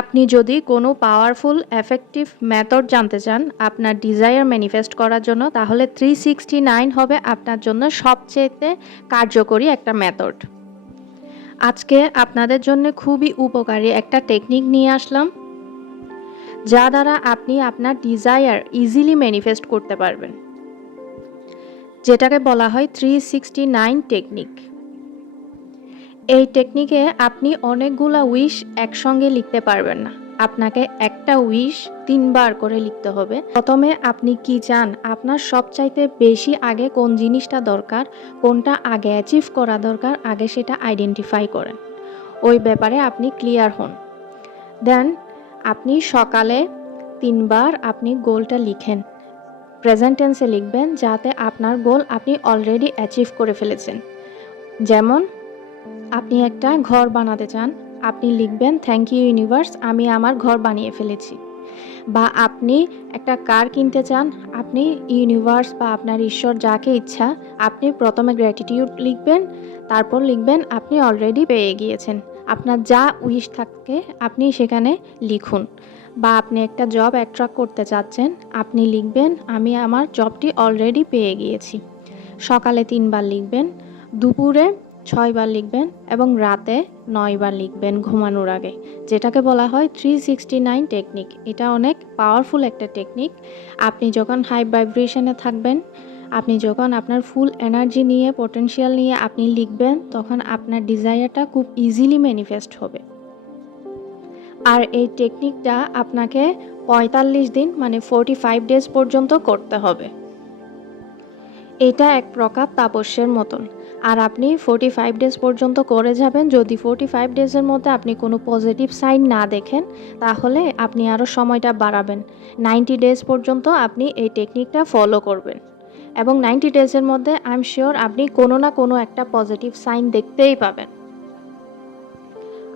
আপনি যদি কোনো পাওয়ারফুল এফেক্টিভ মেথড জানতে চান আপনার ডিজায়ার ম্যানিফেস্ট করার জন্য, তাহলে 369 হবে আপনার জন্য সবচেয়ে কার্যকরী একটা মেথড। আজকে আপনাদের জন্য খুবই উপকারী একটা টেকনিক নিয়ে আসলাম, যা দ্বারা আপনি আপনার ডিজায়ার ইজিলি ম্যানিফেস্ট করতে পারবেন, যেটাকে বলা হয় 369 টেকনিক। এই টেকনিকে আপনি অনেকগুলা উইশ একসঙ্গে লিখতে পারবেন না, আপনাকে একটা উইশ 3 বার করে লিখতে হবে। প্রথমে আপনি কি চান, আপনার সবচাইতে বেশি আগে কোন জিনিসটা দরকার, কোনটা আগে অ্যাচিভ করা দরকার, আগে সেটা আইডেন্টিফাই করেন, ওই ব্যাপারে আপনি ক্লিয়ার হন। দেন আপনি সকালে 3 বার আপনি গোলটা লিখেন, প্রেজেন্ট টেন্সে লিখবেন, যাতে আপনার গোল আপনি অলরেডি অ্যাচিভ করে ফেলেছেন। যেমন আপনি একটা ঘর বানাতে চান, আপনি লিখবেন থ্যাংক ইউ ইউনিভার্স, আমি আমার ঘর বানিয়ে ফেলেছি। বা আপনি একটা কার কিনতে চান, আপনি ইউনিভার্স বা আপনার ঈশ্বর যাকে ইচ্ছা, আপনি প্রথমে গ্র্যাটিটিউড লিখবেন, তারপর লিখবেন আপনি অলরেডি পেয়ে গিয়েছেন। আপনার যা উইশ থাকে আপনি সেখানে লিখুন। বা আপনি একটা জব অ্যাট্রাক্ট করতে চাচ্ছেন, আপনি লিখবেন আমি আমার জবটি অলরেডি পেয়ে গিয়েছি। সকালে 3 বার লিখবেন, দুপুরে 6 বার লিখবেন এবং রাতে 9 বার লিখবেন ঘুমানোর আগে, যেটাকে বলা হয় 369 টেকনিক। এটা অনেক পাওয়ারফুল একটা টেকনিক। আপনি যখন হাই ভাইব্রেশনে থাকবেন, আপনি যখন আপনার ফুল এনার্জি নিয়ে, পটেনশিয়াল নিয়ে আপনি লিখবেন, তখন আপনার ডিজায়ারটা খুব ইজিলি ম্যানিফেস্ট হবে। আর এই টেকনিকটা আপনাকে 45 দিন মানে 45 ডেজ পর্যন্ত করতে হবে। এটা এক প্রকার তাপস্যের মতন। আর আপনি 45 ডেজ পর্যন্ত করে যাবেন। যদি 45 ডেজের মধ্যে আপনি কোনো পজিটিভ সাইন না দেখেন, তাহলে আপনি আরও সময়টা বাড়াবেন। 90 ডেজ পর্যন্ত আপনি এই টেকনিকটা ফলো করবেন এবং 90 ডেজের মধ্যে আই এম শিওর আপনি কোনো না কোনো একটা পজিটিভ সাইন দেখতেই পাবেন।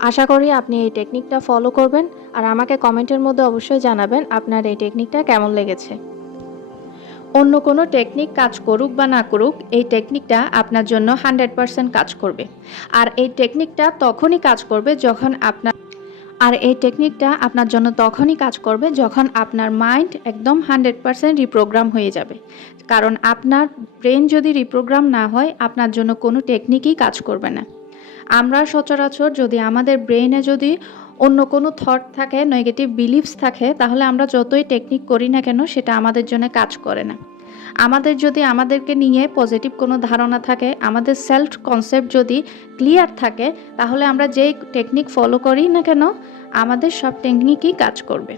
আশা করি আপনি এই টেকনিকটা ফলো করবেন আর আমাকে কমেন্টের মধ্যে অবশ্যই জানাবেন আপনার এই টেকনিকটা কেমন লেগেছে। অন্য কোনো টেকনিক কাজ করুক বা না করুক, এই টেকনিকটা আপনার জন্য 100% কাজ করবে। আর এই টেকনিকটা তখনই কাজ করবে যখন আপনার মাইন্ড একদম 100% রিপ্রোগ্রাম হয়ে যাবে। কারণ আপনার ব্রেন যদি রিপ্রোগ্রাম না হয়, আপনার জন্য কোনো টেকনিকই কাজ করবে না। আমরা সচরাচর যদি আমাদের ব্রেনে যদি অন্য কোনো থট থাকে, নেগেটিভ বিলিভস থাকে, তাহলে আমরা যতই টেকনিক করি না কেন সেটা আমাদের জন্য কাজ করে না। আমাদের যদি আমাদেরকে নিয়ে পজিটিভ কোনো ধারণা থাকে, আমাদের সেলফ কনসেপ্ট যদি ক্লিয়ার থাকে, তাহলে আমরা যেই টেকনিক ফলো করি না কেন আমাদের সব টেকনিকই কাজ করবে।